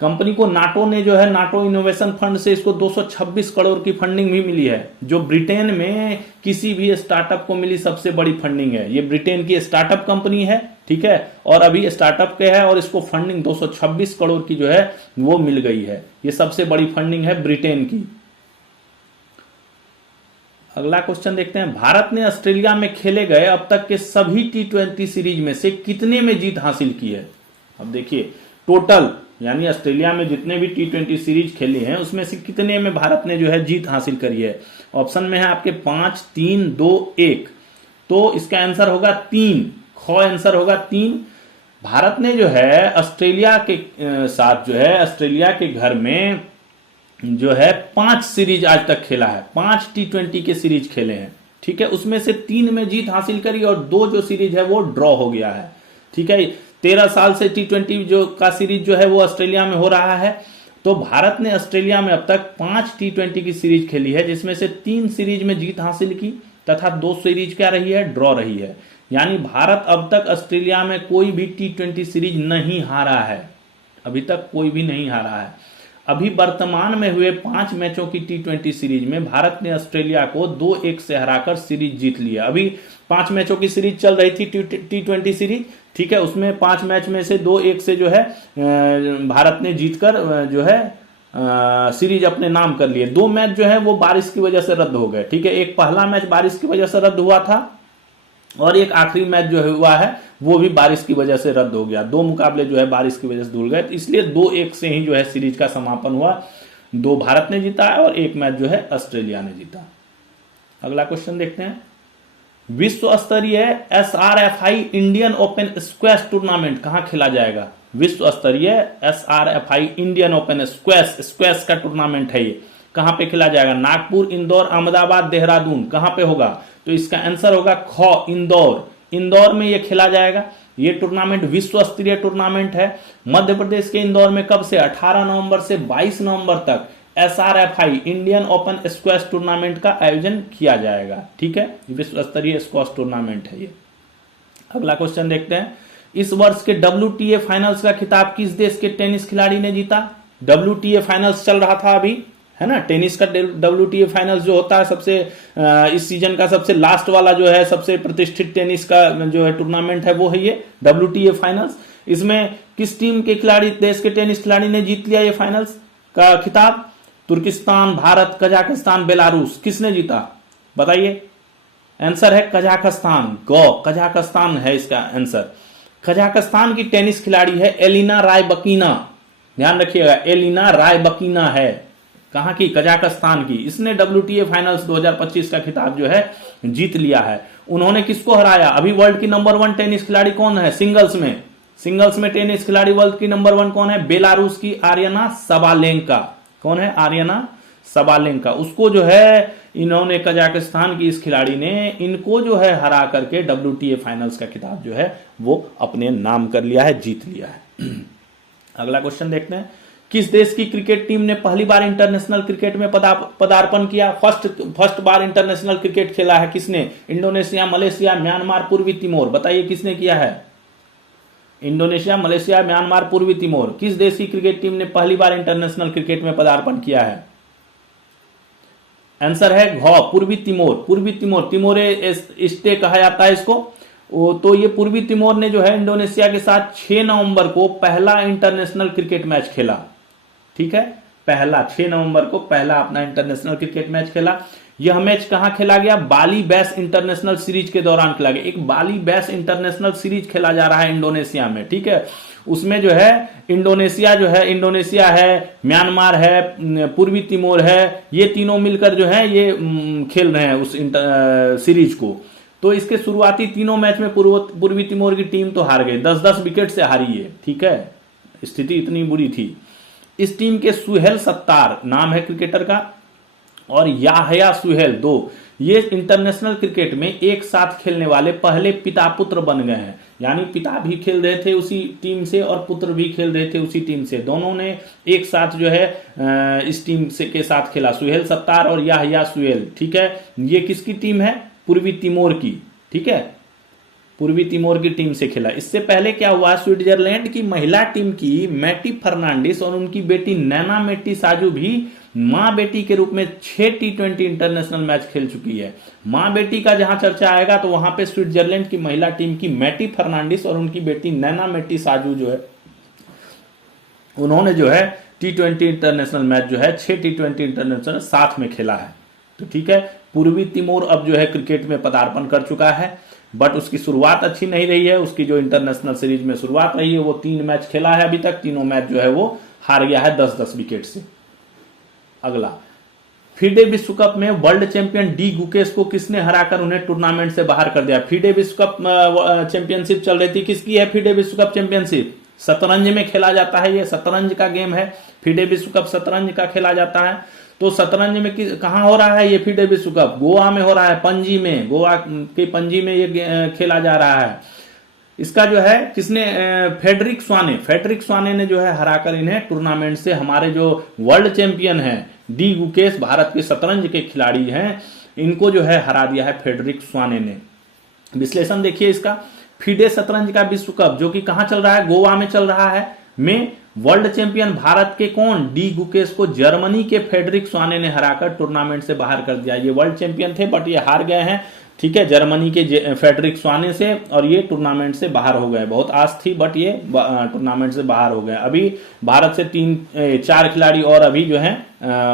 कंपनी को नाटो ने जो है, नाटो इनोवेशन फंड से इसको 226 करोड़ की फंडिंग भी मिली है, जो ब्रिटेन में किसी भी स्टार्टअप को मिली सबसे बड़ी फंडिंग है। ये ब्रिटेन की स्टार्टअप कंपनी है, ठीक है, और अभी स्टार्टअप के है और इसको फंडिंग 226 करोड़ की जो है वो मिल गई है। ये सबसे बड़ी फंडिंग है ब्रिटेन की। अगला क्वेश्चन देखते हैं। भारत ने ऑस्ट्रेलिया में खेले गए अब तक के सभी T20 सीरीज में से कितने में जीत हासिल की है? अब देखिए, टोटल यानी ऑस्ट्रेलिया में जितने भी T20 सीरीज खेले हैं उसमें से कितने में भारत ने जो है जीत हासिल करी है? ऑप्शन में है आपके 5, 3, 2, 1। तो इसका आंसर होगा 3। ख आंसर होगा 3। भारत ने जो है ऑस्ट्रेलिया के साथ जो है ऑस्ट्रेलिया के घर में जो है 5 सीरीज आज तक खेला है। 5 T20 के सीरीज खेले हैं, ठीक है। उसमें से 3 में जीत हासिल करी और 2 जो सीरीज है वो ड्रॉ हो गया है, ठीक है। 13 साल से T20 जो का सीरीज जो है वो ऑस्ट्रेलिया में हो रहा है। तो भारत ने ऑस्ट्रेलिया में अब तक 5 T20 की सीरीज खेली है, जिसमें से 3 सीरीज में जीत हासिल की तथा 2 सीरीज क्या रही है? ड्रॉ रही है। यानी भारत अब तक ऑस्ट्रेलिया में कोई भी T20 सीरीज नहीं हारा है, अभी तक कोई भी नहीं हारा है। अभी वर्तमान में हुए 5 मैचों की T20 सीरीज में भारत ने ऑस्ट्रेलिया को 2-1 से हराकर सीरीज जीत लिया। अभी 5 मैचों की सीरीज चल रही थी T20 सीरीज, ठीक है। उसमें 5 मैच में से 2-1 से जो है भारत ने जीतकर जो है सीरीज अपने नाम कर लिए। 2 मैच जो है वो बारिश की वजह से रद्द हो गए, ठीक है। एक पहला मैच बारिश की वजह से रद्द हुआ था और एक आखिरी मैच जो हुआ है वो भी बारिश की वजह से रद्द हो गया। 2 मुकाबले जो है बारिश की वजह से धुल गए, इसलिए 2-1 से ही जो है सीरीज का समापन हुआ। 2 भारत ने जीता और 1 मैच जो है ऑस्ट्रेलिया ने जीता। अगला क्वेश्चन देखते हैं। विश्व स्तरीय SRFI Indian open squash tournament कहां खेला जाएगा? विश्व स्तरीय SRFI इंडियन ओपन स्क्वैश का टूर्नामेंट है ये। कहां पे खेला जाएगा? नागपुर, इंदौर, अहमदाबाद, देहरादून। कहां पे होगा? तो इसका आंसर होगा ख, इंदौर। इंदौर में ये खेला जाएगा। ये टूर्नामेंट विश्व स्तरीय टूर्नामेंट है। मध्य प्रदेश के इंदौर में कब से? 18 नवंबर से 22 नवंबर तक SRFI Indian open squash tournament का आयोजन किया जाएगा। ठीक है, विश्व स्तरीय स्क्वैश टूर्नामेंट है ये। अगला क्वेश्चन देखते हैं। इस वर्ष के WTA फाइनल्स का खिताब किस देश के टेनिस खिलाड़ी ने जीता? WTA फाइनल्स चल रहा था अभी, है ना। टेनिस का WTA फाइनल्स जो होता है सबसे इस सीजन का सबसे लास्ट वाला जो है, सबसे प्रतिष्ठित टेनिस का जो है टूर्नामेंट है वो है ये WTA फाइनल्स। इसमें किस टीम के खिलाड़ी, देश के टेनिस खिलाड़ी ने जीत लिया ये फाइनल्स का खिताब? तुर्किस्तान, भारत, कजाकिस्तान, बेलारूस। किसने जीता बताइए? आंसर है कजाकिस्तान। कजाकिस्तान है इसका आंसर। कजाकिस्तान की टेनिस खिलाड़ी है एलिना रायबकीना। ध्यान रखिएगा, एलिना रायबकीना है। कहां की? कजाकिस्तान की। इसने WTA फाइनल्स 2025 का खिताब जो है जीत लिया है। उन्होंने किसको हराया? अभी वर्ल्ड की नंबर 1 टेनिस खिलाड़ी कौन है? सिंगल्स में टेनिस खिलाड़ी वर्ल्ड की नंबर 1 कौन है? बेलारूस की आर्यना सबालेंका। कौन है? आर्यना सबालेंका। उसको जो है इन्होंने, कजाकिस्तान की इस खिलाड़ी ने इनको जो है हरा करके WTA फाइनल्स का खिताब जो है वो अपने नाम कर लिया है, जीत लिया है। अगला क्वेश्चन देखते हैं। किस देश की क्रिकेट टीम ने पहली बार इंटरनेशनल क्रिकेट में पदार्पण किया? फर्स्ट बार इंटरनेशनल क्रिकेट खेला है किसने? इंडोनेशिया, मलेशिया, म्यांमार, पूर्वी तिमोर। बताइए किसने किया है? इंडोनेशिया, मलेशिया, म्यांमार, पूर्वी तिमोर। किस देश की क्रिकेट टीम ने पहली बार इंटरनेशनल क्रिकेट में पदार्पण किया है? आंसर है घ, पूर्वी तिमोर। पूर्वी तिमोर, तिमोरे स्टे कहा जाता है इसको। तो ये पूर्वी तिमोर ने जो है इंडोनेशिया के साथ 6 नवंबर को पहला इंटरनेशनल क्रिकेट मैच खेला। ठीक है, पहला 6 नवंबर को पहला अपना इंटरनेशनल क्रिकेट मैच खेला। यह मैच कहां खेला गया? बाली बेस इंटरनेशनल सीरीज के दौरान खेला गया। एक बाली बेस इंटरनेशनल सीरीज खेला जा रहा है इंडोनेशिया में। ठीक है, उसमें जो है इंडोनेशिया है, म्यांमार है, पूर्वी तिमोर है, ये तीनों मिलकर जो है ये खेल रहे हैं उस सीरीज को। तो इसके शुरुआती तीनों मैच में पूर्वी तिमोर की टीम तो हार गई, 10-10 विकेट से हारी है। ठीक है, स्थिति इतनी बुरी थी। इस टीम के सुहेल सत्तार नाम है क्रिकेटर का, और याहया सुहेल 2, ये इंटरनेशनल क्रिकेट में एक साथ खेलने वाले पहले पिता पुत्र बन गए हैं। यानी पिता भी खेल रहे थे उसी टीम से और पुत्र भी खेल रहे थे उसी टीम से। दोनों ने एक साथ जो है इस टीम से के साथ खेला, सुहेल सत्तार और याहया सुहेल। ठीक है, ये किसकी टीम है? पूर्वी तिमोर की। ठीक है, पूर्वी तिमोर की टीम से खेला। इससे पहले क्या हुआ? स्विट्जरलैंड की महिला टीम की मैटी फर्नांडिस और उनकी बेटी नैना मेटी साजू भी मां बेटी के रूप में 6 T20 इंटरनेशनल मैच खेल चुकी है। मां बेटी का जहां चर्चा आएगा तो वहां पे स्विट्जरलैंड की महिला टीम की मैटी फर्नांडिस और उनकी बेटी नैना मेटी साजू जो है उन्होंने जो है T20 इंटरनेशनल मैच जो है 6 T20 इंटरनेशनल साथ में खेला है। तो ठीक है, पूर्वी तिमोर अब जो है क्रिकेट में पदार्पण कर चुका है, बट उसकी शुरुआत अच्छी नहीं रही है। उसकी जो इंटरनेशनल सीरीज में शुरुआत रही है वो 3 मैच खेला है अभी तक, तीनों मैच जो है वो हार गया है 10-10 विकेट से। अगला, फीडे विश्व कप में वर्ल्ड चैंपियन डी गुकेश को किसने हराकर उन्हें टूर्नामेंट से बाहर कर दिया? फीडे विश्व कप चैंपियनशिप चल रही थी, किसकी है फीडे विश्व कप चैंपियनशिप? शतरंज में खेला जाता है, ये शतरंज का गेम है। फीडे विश्व कप शतरंज का खेला जाता है। तो शतरंज में कहां हो रहा है ये फीडे विश्व कप? गोवा में हो रहा है, पणजी में, गोवा के पणजी में ये खेला जा रहा है। इसका जो है किसने? फेडरिक स्वाने ने जो है हराकर इन्हें टूर्नामेंट से, हमारे जो वर्ल्ड चैंपियन है डी गुकेश, भारत के शतरंज के खिलाड़ी हैं, इनको जो है हरा दिया है फेडरिक स्वाने ने। विश्लेषण देखिए इसका। फीडे शतरंज का विश्व कप जो कि कहां चल रहा है? गोवा में चल रहा है। में वर्ल्ड चैंपियन भारत के कौन? डी गुकेश को जर्मनी के फेडरिक स्वाने ने हराकर टूर्नामेंट से बाहर कर दिया। ये वर्ल्ड चैंपियन थे बट ये हार गए हैं। ठीक है, जर्मनी के फेडरिक स्वाने से, और ये टूर्नामेंट से बाहर हो गए। बहुत आस थी बट ये टूर्नामेंट से बाहर हो गए। अभी भारत से 3-4 खिलाड़ी और अभी जो है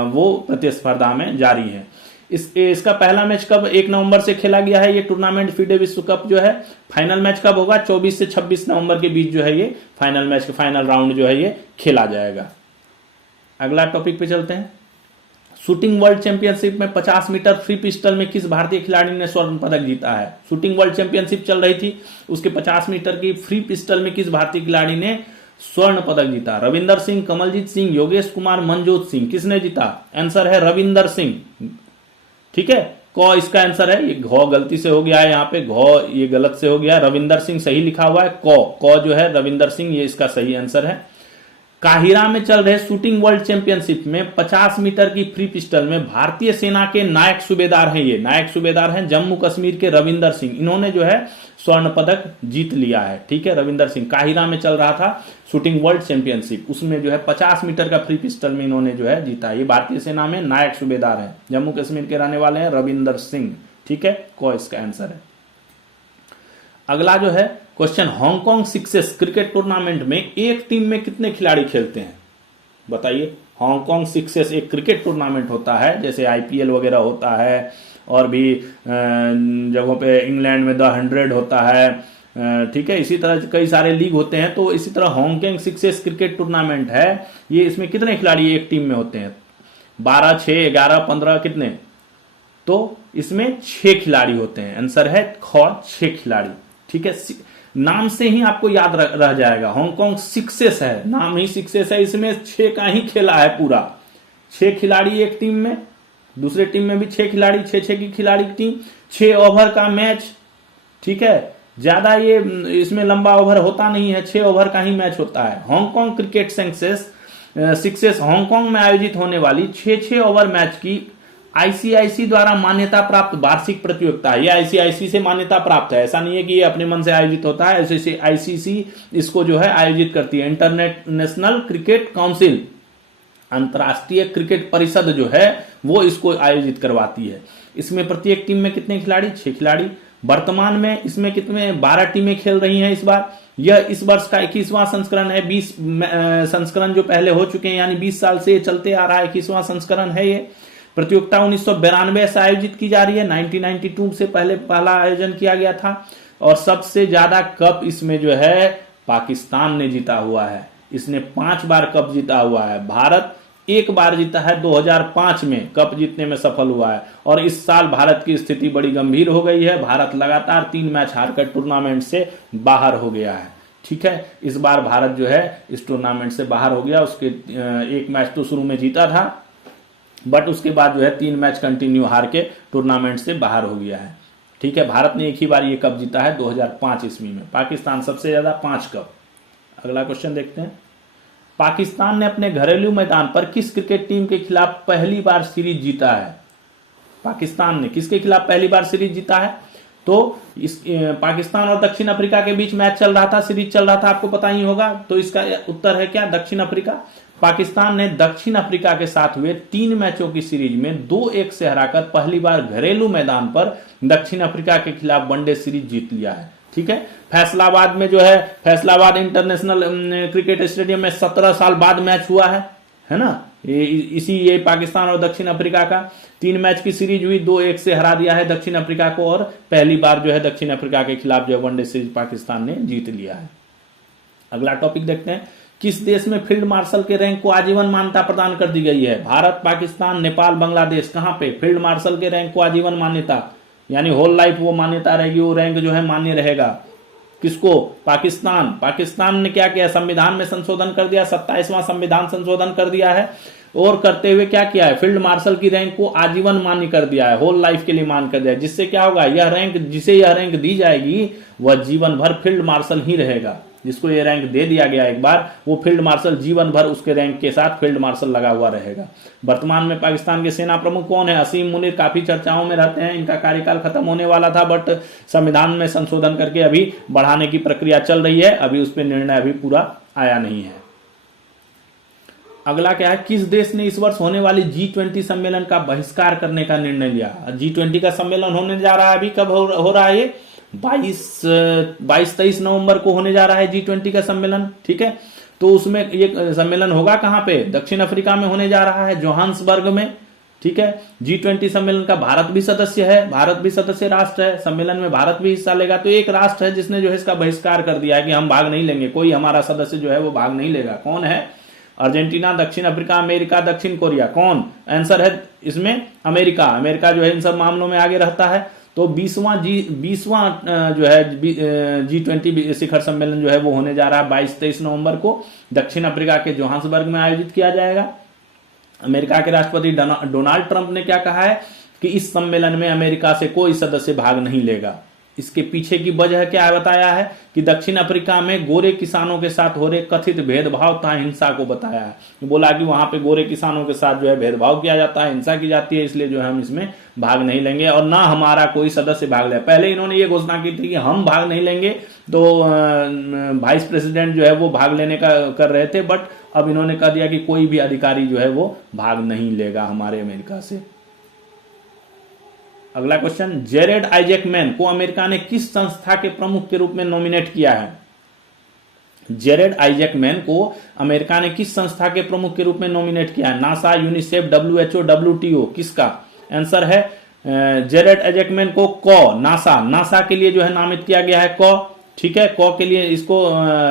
वो प्रतिस्पर्धा में जारी है। इसका पहला मैच कब? 1 नवंबर से खेला गया है ये टूर्नामेंट फीडे विश्व कप जो है। फाइनल मैच कब होगा? 24 से 26 नवंबर के बीच जो है ये फाइनल मैच का फाइनल राउंड जो है ये खेला जाएगा। अगला टॉपिक पे चलते हैं। शूटिंग वर्ल्ड चैंपियनशिप में 50 मीटर फ्री पिस्टल में किस भारतीय खिलाड़ी ने स्वर्ण पदक जीता है? शूटिंग वर्ल्ड चैंपियनशिप चल रही थी, उसके 50 मीटर की फ्री पिस्टल में किस भारतीय खिलाड़ी ने स्वर्ण पदक जीता? रविंदर सिंह, कमलजीत सिंह, योगेश कुमार, मनजोत सिंह, किसने जीता? आंसर है रविंदर सिंह। ठीक है, क इसका आंसर है। ये घ गलती से हो गया है, यहाँ पे घ ये गलत से हो गया, रविंदर सिंह सही लिखा हुआ है, क जो है रविंदर सिंह, ये इसका सही आंसर है। काहिरा में चल रहे शूटिंग वर्ल्ड चैंपियनशिप में 50 मीटर की फ्री पिस्टल में भारतीय सेना के नायक सूबेदार हैं, ये नायक सूबेदार हैं जम्मू कश्मीर के रविंदर सिंह। इन्होंने जो है स्वर्ण पदक जीत लिया है। ठीक है, रविंदर सिंह, काहिरा में चल रहा था शूटिंग वर्ल्ड चैंपियनशिप, उसमें जो है 50 मीटर का फ्री पिस्टल में इन्होंने जो है जीता। ये भारतीय सेना में नायक सूबेदार है, जम्मू कश्मीर के रहने वाले हैं, रविंदर सिंह। ठीक है, क इसका आंसर है। अगला जो है question, Hong Kong sixes cricket tournament में एक टीम में कितने खिलाड़ी खेलते हैं? बताइए। हांगकांग सिक्सेस एक क्रिकेट टूर्नामेंट होता है, जैसे आईपीएल वगैरह होता है, और भी जगहों पे इंग्लैंड में द 100 होता है। ठीक है, इसी तरह कई सारे लीग होते हैं। तो इसी तरह हांगकांग सिक्सेस क्रिकेट टूर्नामेंट है, ये इसमें कितने खिलाड़ी एक टीम में होते हैं? 12, 6, 11, 15, कितने? तो इसमें 6 खिलाड़ी होते हैं। आंसर है ख, 6 खिलाड़ी। ठीक है, नाम से ही आपको याद रह जाएगा, हांगकांग सिक्सेस है, नाम ही सिक्सेस है, इसमें 6 का ही खेला है पूरा। 6 खिलाड़ी एक टीम में, दूसरे टीम में भी 6 खिलाड़ी, 6-6 की खिलाड़ी की टीम, 6 ओवर का मैच। ठीक है, ज्यादा ये इसमें लंबा ओवर होता नहीं है, 6 ओवर का ही मैच होता है। हांगकांग क्रिकेट सिक्सेस हांगकांग में आयोजित होने वाली 6-6 ओवर मैच की आईसीआईसी द्वारा मान्यता प्राप्त वार्षिक प्रतियोगिता है। ये आईसीआईसी से मान्यता प्राप्त है, ऐसा नहीं है कि ये अपने मन से आयोजित होता है। ऐसे आईसीसी इसको जो है आयोजित करती है, इंटरनेशनल क्रिकेट काउंसिल, अंतर्राष्ट्रीय क्रिकेट परिषद जो है वो इसको आयोजित करवाती है। इसमें प्रत्येक टीम में कितने खिलाड़ी? 6 खिलाड़ी। वर्तमान में इसमें कितने 12 टीमें खेल रही हैं इस बार। यह इस वर्ष का 21वां संस्करण है। 20 संस्करण जो पहले हो चुके हैं, यानी 20 साल से चलते आ रहा है, 21वां संस्करण है ये। प्रतियोगिता 1992 से आयोजित की जा रही है, 1992 से पहला आयोजन किया गया था। और सबसे ज्यादा कप इसमें जो है पाकिस्तान ने जीता हुआ है, इसने 5 बार कप जीता हुआ है। भारत 1 बार जीता है, 2005 में कप जीतने में सफल हुआ है। और इस साल भारत की स्थिति बड़ी गंभीर हो गई है, भारत लगातार 3 मैच हारकर टूर्नामेंट से बाहर हो गया है। ठीक है, इस बार भारत जो है इस टूर्नामेंट से बाहर हो गया। उसके 1 मैच तो शुरू में जीता था, बट उसके बाद जो है 3 मैच कंटिन्यू हार के टूर्नामेंट से बाहर हो गया है। ठीक है, भारत ने एक ही बार ये कप जीता है 2005 ईस्वी में, पाकिस्तान सबसे ज्यादा 5 कप। अगला क्वेश्चन देखते हैं, पाकिस्तान ने अपने घरेलू मैदान पर किस क्रिकेट टीम के खिलाफ पहली बार सीरीज जीता है? पाकिस्तान ने किसके खिलाफ पहली बार सीरीज जीता है? तो इस पाकिस्तान और दक्षिण अफ्रीका के बीच मैच चल रहा था, सीरीज चल रहा था, आपको पता ही होगा। तो इसका उत्तर है क्या? दक्षिण अफ्रीका। पाकिस्तान ने दक्षिण अफ्रीका के साथ हुए 3 मैचों की सीरीज में 2-1 से हराकर पहली बार घरेलू मैदान पर दक्षिण अफ्रीका के खिलाफ वनडे सीरीज जीत लिया है। ठीक है, फैसलाबाद में जो है, फैसलाबाद इंटरनेशनल क्रिकेट स्टेडियम में 17 साल बाद मैच हुआ है ना। ये पाकिस्तान और दक्षिण अफ्रीका का 3 मैच की सीरीज हुई, 2-1 से हरा दिया है दक्षिण अफ्रीका को, और पहली बार जो है दक्षिण अफ्रीका के खिलाफ जो है वनडे सीरीज पाकिस्तान ने जीत लिया है। अगला टॉपिक देखते हैं, किस देश में फील्ड मार्शल के रैंक को आजीवन मान्यता प्रदान कर दी गई है? भारत, पाकिस्तान, नेपाल, बांग्लादेश, कहां पे फील्ड मार्शल के रैंक को आजीवन मान्यता, यानी होल लाइफ वो मान्यता रहेगी, वो रैंक जो है मान्य रहेगा। किसको? पाकिस्तान। पाकिस्तान ने क्या किया? संविधान में संशोधन कर दिया, 27वां संविधान संशोधन कर दिया है, और करते हुए क्या किया है? फील्ड मार्शल की रैंक को आजीवन मान्य कर दिया है, होल लाइफ के लिए मान कर दिया है। जिससे क्या होगा? यह रैंक, जिसे यह रैंक दी जाएगी वह जीवन भर फील्ड मार्शल ही रहेगा। जिसको ये रैंक दे दिया गया एक बार, वो फील्ड मार्शल जीवन भर उसके रैंक के साथ फील्ड मार्शल लगा हुआ रहेगा। वर्तमान में पाकिस्तान के सेना प्रमुख कौन है? असीम मुनीर काफी चर्चाओं में रहते हैं। इनका कार्यकाल खत्म होने वाला था, बट संविधान में संशोधन करके अभी बढ़ाने की प्रक्रिया चल रही है, अभी उस पर निर्णय अभी पूरा आया नहीं है। अगला क्या है, किस देश ने इस वर्ष होने वाली G20 सम्मेलन का बहिष्कार करने का निर्णय लिया? G20 का सम्मेलन होने जा रहा है, अभी कब हो रहा है? ये 22-23 नवंबर को होने जा रहा है G20 का सम्मेलन। ठीक है, तो उसमें ये सम्मेलन होगा कहां पे? दक्षिण अफ्रीका में होने जा रहा है, जोहान्सबर्ग में। ठीक है, G20 सम्मेलन का भारत भी सदस्य है, भारत भी सदस्य राष्ट्र है, सम्मेलन में भारत भी हिस्सा लेगा। तो एक राष्ट्र है जिसने जो है इसका बहिष्कार कर दिया है कि हम भाग नहीं लेंगे, कोई हमारा सदस्य जो है वो भाग नहीं लेगा। कौन है? अर्जेंटीना, दक्षिण अफ्रीका, अमेरिका, दक्षिण कोरिया। कौन? आंसर है इसमें अमेरिका। अमेरिका जो है इन सब मामलों में आगे रहता है। तो 20वां जो है G20 शिखर सम्मेलन जो है वो होने जा रहा है 22-23 नवंबर को दक्षिण अफ्रीका के जोहान्सबर्ग में आयोजित किया जाएगा। अमेरिका के राष्ट्रपति डोनाल्ड ट्रंप ने क्या कहा है कि इस सम्मेलन में अमेरिका से कोई सदस्य भाग नहीं लेगा। इसके पीछे की वजह क्या बताया है कि दक्षिण अफ्रीका में गोरे किसानों के साथ हो रहे कथित भेदभाव तथा हिंसा को बताया है। बोला कि वहां पे गोरे किसानों के साथ जो है भेदभाव किया जाता है, हिंसा की जाती है, इसलिए जो है हम इसमें भाग नहीं लेंगे और ना हमारा कोई सदस्य भाग ले। पहले इन्होंने ये घोषणा की थी कि हम भाग नहीं लेंगे, तो वाइस प्रेसिडेंट जो है वो भाग लेने का कर रहे थे, बट अब इन्होंने कह दिया कि कोई भी अधिकारी जो है वो भाग नहीं लेगा हमारे अमेरिका से। अगला क्वेश्चन, जेरेड आइजैकमैन को अमेरिका ने किस संस्था के प्रमुख के रूप में नॉमिनेट किया है? जेरेड आइजैकमैन को अमेरिका ने किस संस्था के प्रमुख के रूप में नॉमिनेट किया है? नासा, यूनिसेफ, WHO, WTO, किसका आंसर है? जेरेड आइजैकमैन को नासा के लिए जो है नामित किया गया है। ठीक है, के लिए इसको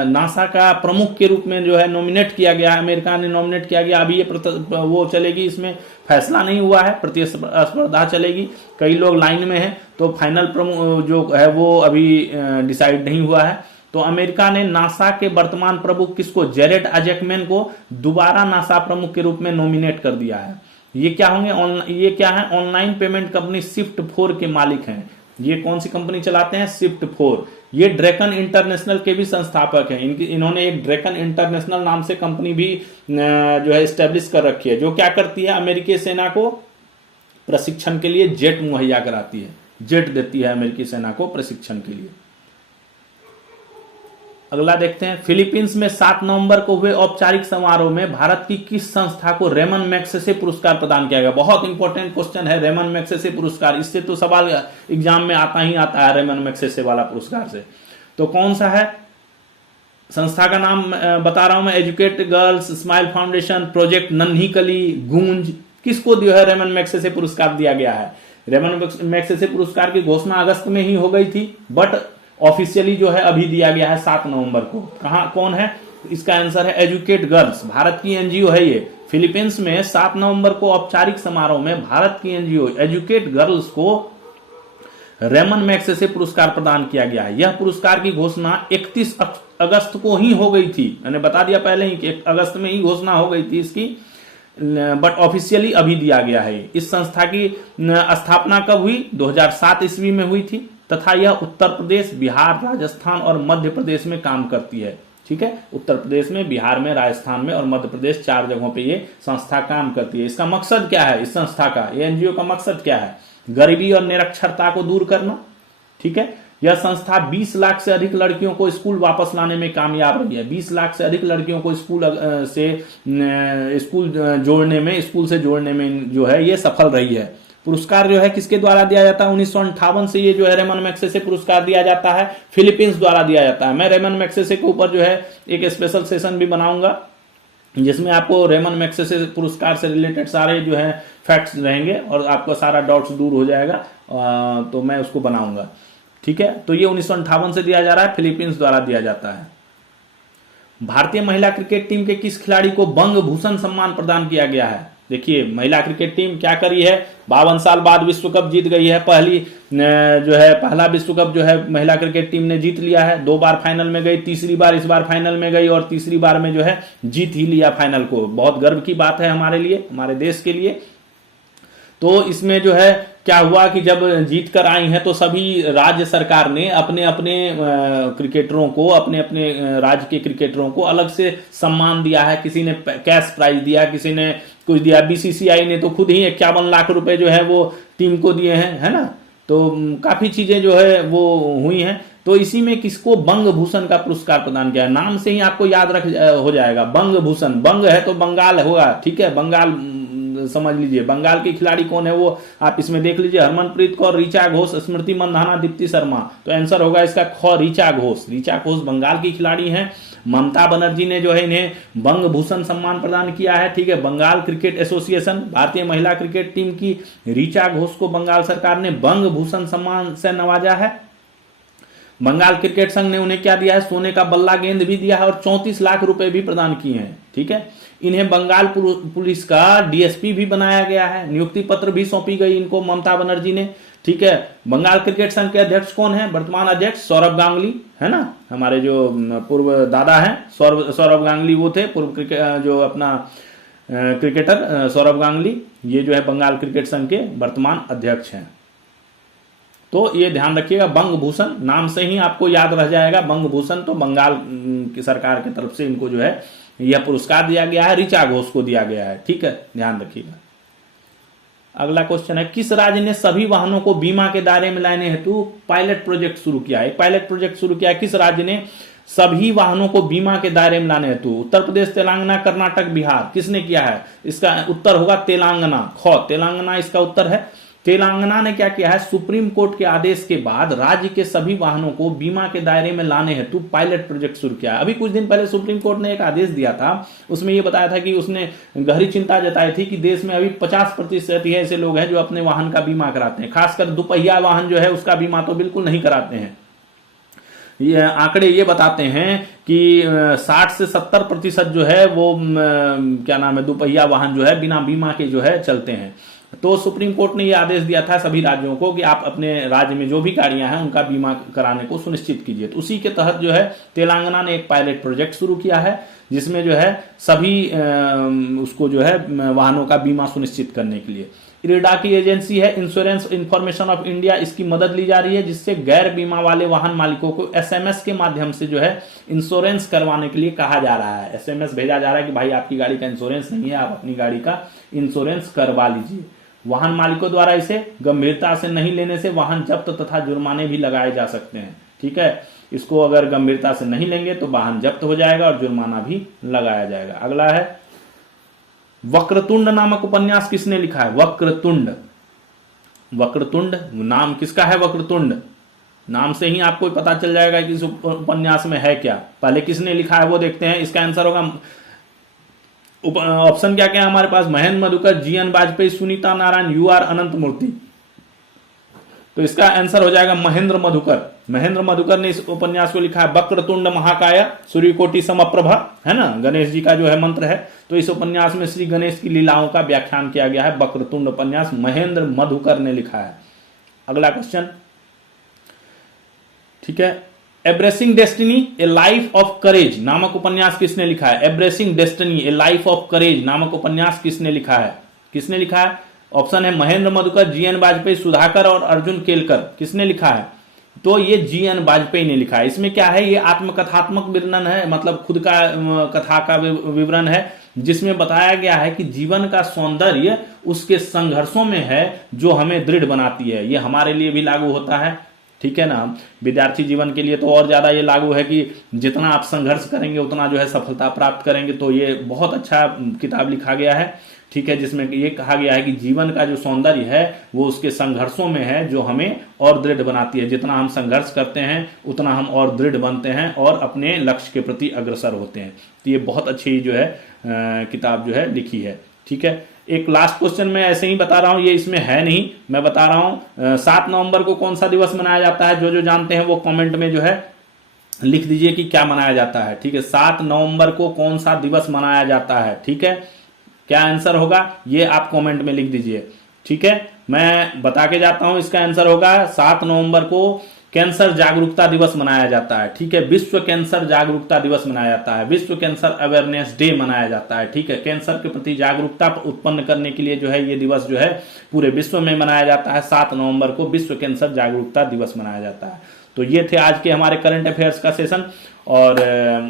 नासा का प्रमुख के रूप में जो है नॉमिनेट किया गया है, अमेरिका ने नॉमिनेट किया गया। अभी ये वो चलेगी, इसमें फैसला नहीं हुआ है, प्रतिस्पर्धा चलेगी, कई लोग लाइन में हैं, तो फाइनल प्रमुख जो है वो अभी डिसाइड नहीं हुआ है। तो अमेरिका ने नासा के वर्तमान प्रमुख किसको, जेरेड आइजैकमैन को दोबारा नासा प्रमुख के रूप में नॉमिनेट कर दिया है। ये क्या होंगे? ये क्या है? ऑनलाइन पेमेंट कंपनी Shift4 के मालिक हैं। ये कौन सी कंपनी चलाते हैं? Shift4। ये ड्रैकन इंटरनेशनल के भी संस्थापक हैं। इन्होंने एक ड्रैकन इंटरनेशनल नाम से कंपनी भी जो है एस्टेब्लिश कर रखी है, जो क्या करती है, अमेरिकी सेना को प्रशिक्षण के लिए जेट मुहैया कराती है, जेट देती है अमेरिकी सेना को प्रशिक्षण के लिए। अगला देखते हैं, फिलीपींस में 7 नवंबर को हुए औपचारिक समारोह में भारत की किस संस्था को रेमन मैग्सेसे पुरस्कार प्रदान किया गया? बहुत इंपॉर्टेंट क्वेश्चन है रेमन मैग्सेसे पुरस्कार, इससे तो सवाल एग्जाम में आता है रेमन मैग्सेसे वाला पुरस्कार से। तो कौन सा है? संस्था का नाम बता रहा हूं मैं, educate girls, smile foundation, project नन्ही कली, गूंज। किसको जो है रेमन मैग्सेसे पुरस्कार दिया गया है? रेमन मैग्सेसे पुरस्कार की घोषणा अगस्त में ही हो गई थी, बट ऑफिशियली जो है अभी दिया गया है 7 नवंबर को। कौन है? इसका आंसर है एजुकेट गर्ल्स, भारत की एनजीओ है ये। फिलीपींस में 7 नवंबर को औपचारिक समारोह में भारत की एनजीओ एजुकेट गर्ल्स को रेमन मैग्सेसे पुरस्कार प्रदान किया गया है। यह पुरस्कार की घोषणा 31 अगस्त को ही हो गई थी, मैंने बता दिया पहले ही कि अगस्त में ही घोषणा हो गई थी इसकी, बट ऑफिशियली अभी दिया गया है। इस संस्था की स्थापना कब हुई? 2007 ईस्वी में हुई थी, तथा यह उत्तर प्रदेश, बिहार, राजस्थान और मध्य प्रदेश में काम करती है। ठीक है, उत्तर प्रदेश में, बिहार में, राजस्थान में और मध्य प्रदेश 4 जगहों पे ये संस्था काम करती है। इसका मकसद क्या है? इस संस्था का, ये एनजीओ का मकसद क्या है? गरीबी और निरक्षरता को दूर करना। ठीक है, यह संस्था 20 लाख से अधिक लड़कियों को स्कूल वापस लाने में कामयाब रही है। 20 लाख से अधिक लड़कियों को स्कूल जोड़ने में जो है ये सफल रही है। पुरस्कार जो है किसके द्वारा दिया जाता है? 1958 से ये जो है रेमन मैग्सेसे पुरस्कार दिया जाता है, फिलीपींस द्वारा दिया जाता है। मैं रेमन मैग्सेसे के ऊपर जो है एक स्पेशल सेशन भी बनाऊंगा, जिसमें आपको रेमन मैग्सेसे पुरस्कार से रिलेटेड सारे जो है फैक्ट्स रहेंगे और आपका सारा डाउट्स दूर हो जाएगा, तो मैं उसको बनाऊंगा। ठीक है, तो ये 1958 से दिया जा रहा है, फिलीपींस द्वारा दिया जाता है। भारतीय महिला क्रिकेट टीम के किस खिलाड़ी को बंग भूषण सम्मान प्रदान किया गया है? देखिए, महिला क्रिकेट टीम क्या करी है, 52 साल बाद विश्व कप जीत गई है। पहला विश्व कप जो है महिला क्रिकेट टीम ने जीत लिया है। 2 बार फाइनल में गई, तीसरी बार इस बार फाइनल में गई और तीसरी बार में जो है जीत ही लिया फाइनल को। बहुत गर्व की बात है हमारे लिए, हमारे देश के लिए। तो इसमें जो है क्या हुआ कि जब जीत कर आई हैं तो सभी राज्य सरकार ने अपने अपने क्रिकेटरों को, अपने अपने राज्य के क्रिकेटरों को अलग से सम्मान दिया है। किसी ने कैश प्राइज दिया, किसी ने कुछ दिया। बीसीसीआई ने तो खुद ही 51 लाख रुपए जो है वो टीम को दिए हैं, है ना। तो काफी चीजें जो है वो हुई हैं। तो इसी में किसको बंग भूषण का पुरस्कार प्रदान किया है? नाम से ही आपको याद हो जाएगा, बंग भूषण। बंग है तो बंगाल होगा, ठीक है, बंगाल समझ लीजिए। बंगाल की खिलाड़ी कौन है वो आप इसमें देख लीजिए, हरमनप्रीत कौर, ऋचा घोष, स्मृति मंधाना, दीप्ति शर्मा। तो आंसर होगा इसका ख, ऋचा घोष। ऋचा घोष बंगाल की खिलाड़ी हैं। ममता बनर्जी ने जो है इन्हें बंग भूषण सम्मान प्रदान किया है, ठीक है। बंगाल क्रिकेट एसोसिएशन, भारतीय महिला क्रिकेट टीम की ऋचा घोष को बंगाल सरकार ने बंग भूषण सम्मान से नवाजा है। बंगाल क्रिकेट संघ ने उन्हें क्या दिया है? सोने का बल्ला गेंद भी दिया है और 34 लाख रुपए भी प्रदान किए हैं, ठीक है। इन्हें बंगाल पुलिस का डीएसपी भी बनाया गया है, नियुक्ति पत्र भी सौंपी गई इनको ममता बनर्जी ने। ठीक है, बंगाल क्रिकेट संघ के अध्यक्ष कौन है? वर्तमान अध्यक्ष सौरभ गांगुली, है ना, हमारे जो पूर्व दादा हैं सौरभ गांगुली, वो थे पूर्व जो अपना क्रिकेटर सौरभ गांगुली, ये जो है बंगाल क्रिकेट संघ के वर्तमान अध्यक्ष हैं। तो ये ध्यान रखिएगा, बंग भूषण नाम से ही आपको याद रह जाएगा। बंग भूषण तो बंगाल की सरकार की तरफ से इनको जो है यह पुरस्कार दिया गया है, ऋचा घोष को दिया गया है। ठीक है, ध्यान रखिएगा। अगला क्वेश्चन है, किस राज्य ने सभी वाहनों को बीमा के दायरे में लाने हेतु पायलट प्रोजेक्ट शुरू किया है? एक पायलट प्रोजेक्ट शुरू किया है, किस राज्य ने सभी वाहनों को बीमा के दायरे में लाने हेतु? उत्तर प्रदेश, तेलंगाना, कर्नाटक, बिहार। किसने किया है? इसका उत्तर होगा तेलंगाना। तेलंगाना इसका उत्तर है। तेलंगाना ने क्या किया है? सुप्रीम कोर्ट के आदेश के बाद राज्य के सभी वाहनों को बीमा के दायरे में लाने हेतु पायलट प्रोजेक्ट शुरू किया है। अभी कुछ दिन पहले सुप्रीम कोर्ट ने एक आदेश दिया था, उसमें यह बताया था कि उसने गहरी चिंता जताई थी कि देश में अभी 50% ही ऐसे लोग हैं जो अपने वाहन का बीमा कराते हैं, खासकर दुपहिया वाहन जो है उसका बीमा तो बिल्कुल नहीं कराते हैं। ये आंकड़े ये बताते हैं कि 60 से 70% जो है वो क्या नाम है, दुपहिया वाहन जो है बिना बीमा के जो है चलते हैं। तो सुप्रीम कोर्ट ने यह आदेश दिया था सभी राज्यों को कि आप अपने राज्य में जो भी गाड़ियां हैं उनका बीमा कराने को सुनिश्चित कीजिए। तो उसी के तहत जो है तेलंगाना ने एक पायलट प्रोजेक्ट शुरू किया है, जिसमें जो है सभी उसको जो है वाहनों का बीमा सुनिश्चित करने के लिए इरेडा की एजेंसी है इंश्योरेंस इंफॉर्मेशन ऑफ इंडिया, इसकी मदद ली जा रही है, जिससे गैर बीमा वाले वाहन मालिकों को एसएमएस के माध्यम से जो है इंश्योरेंस करवाने के लिए कहा जा रहा है। एसएमएस भेजा जा रहा है कि भाई आपकी गाड़ी का इंश्योरेंस नहीं है, आप अपनी गाड़ी का इंश्योरेंस करवा लीजिए। वाहन मालिकों द्वारा इसे गंभीरता से नहीं लेने से वाहन जब्त तथा जुर्माने भी लगाए जा सकते हैं। ठीक है, इसको अगर गंभीरता से नहीं लेंगे तो वाहन जब्त हो जाएगा और जुर्माना भी लगाया जाएगा। अगला है, वक्रतुंड नामक उपन्यास किसने लिखा है? वक्रतुंड, वक्रतुंड नाम किसका है? वक्रतुंड नाम से ही आपको पता चल जाएगा कि इस उपन्यास में है क्या। पहले किसने लिखा है वो देखते हैं। इसका आंसर होगा, ऑप्शन क्या क्या है हमारे पास? महेंद्र मधुकर, जीएन वाजपेयी, सुनीता नारायण, यूआर अनंत मूर्ति। तो इसका आंसर हो जाएगा महेंद्र मधुकर। महेंद्र मधुकर ने इस उपन्यास को लिखा है। वक्रतुंड महाकाय सूर्यकोटि समप्रभा, है ना, गणेश जी का जो है मंत्र है। तो इस उपन्यास में श्री गणेश की लीलाओं का व्याख्यान किया गया है। वक्रतुंड उपन्यास महेंद्र मधुकर ने लिखा है। अगला क्वेश्चन, ठीक है, embracing destiny a life of courage नामक उपन्यास किसने लिखा है? Embracing destiny a life of courage नामक उपन्यास किसने लिखा है? किसने लिखा है? ऑप्शन है महेंद्र मधुकर, जीएन वाजपेयी, सुधाकर और अर्जुन केलकर। किसने लिखा है? तो ये जीएन वाजपेयी ने लिखा है। इसमें क्या है? ये आत्मकथात्मक वर्णन है, मतलब खुद का कथा का विवरण है, जिसमें बताया गया है कि जीवन का सौंदर्य उसके संघर्षों में है जो हमें दृढ़ बनाती है। ये हमारे लिए भी लागू होता है, ठीक है ना। विद्यार्थी जीवन के लिए तो और ज्यादा ये लागू है कि जितना आप संघर्ष करेंगे उतना जो है सफलता प्राप्त करेंगे। तो ये बहुत अच्छा किताब लिखा गया है, ठीक है, जिसमें ये कहा गया है कि जीवन का जो सौंदर्य है वो उसके संघर्षों में है जो हमें और दृढ़ बनाती है। जितना हम संघर्ष करते हैं उतना हम और दृढ़ बनते हैं और अपने लक्ष्य के प्रति अग्रसर होते हैं। तो ये बहुत अच्छी जो है किताब जो है लिखी है, ठीक है। एक लास्ट क्वेश्चन मैं ऐसे ही बता रहा हूं, ये इसमें है नहीं, मैं बता रहा हूं 7 नवंबर को कौन सा दिवस मनाया जाता है? जो जानते हैं वो कमेंट में जो है लिख दीजिए कि क्या मनाया जाता है, ठीक है। 7 नवंबर को कौन सा दिवस मनाया जाता है, ठीक है। क्या आंसर होगा ये आप कमेंट में लिख दीजिए, ठीक है। मैं बता के जाता हूं, इसका आंसर होगा 7 नवंबर को कैंसर जागरूकता दिवस मनाया जाता है, ठीक है। विश्व कैंसर जागरूकता दिवस मनाया जाता है, विश्व कैंसर अवेयरनेस डे मनाया जाता है, ठीक है। कैंसर के प्रति जागरूकता उत्पन्न करने के लिए जो है ये दिवस जो है पूरे विश्व में मनाया जाता है। 7 नवंबर को विश्व कैंसर जागरूकता दिवस मनाया जाता है। तो ये थे आज के हमारे करंट अफेयर्स का सेशन और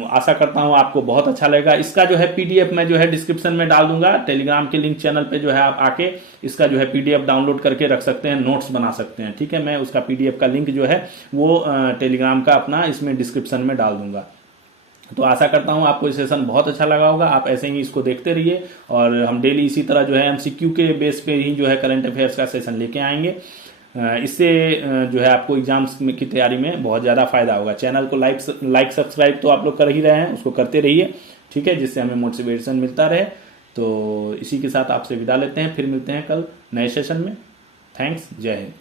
आशा करता हूं आपको बहुत अच्छा लगेगा। इसका जो है पीडीएफ मैं जो है डिस्क्रिप्शन में डाल दूंगा, टेलीग्राम के लिंक चैनल पे जो है आप आके इसका जो है पीडीएफ डाउनलोड करके रख सकते हैं, नोट्स बना सकते हैं, ठीक है। मैं उसका पीडीएफ का लिंक जो है वो टेलीग्राम का अपना इसमें डिस्क्रिप्शन में डाल दूंगा। तो आशा करता हूं आपको ये सेशन बहुत अच्छा लगा होगा। आप ऐसे ही इसको देखते रहिए और हम डेली इसी तरह जो है एमसीक्यू के बेस पे ही जो है करंट अफेयर्स का सेशन लेके आएंगे। इससे जो है आपको एग्जाम्स की तैयारी में बहुत ज़्यादा फायदा होगा। चैनल को लाइक सब्सक्राइब तो आप लोग कर ही रहे हैं, उसको करते रहिए, ठीक है, जिससे हमें मोटिवेशन मिलता रहे। तो इसी के साथ आपसे विदा लेते हैं, फिर मिलते हैं कल नए सेशन में। थैंक्स, जय हिंद।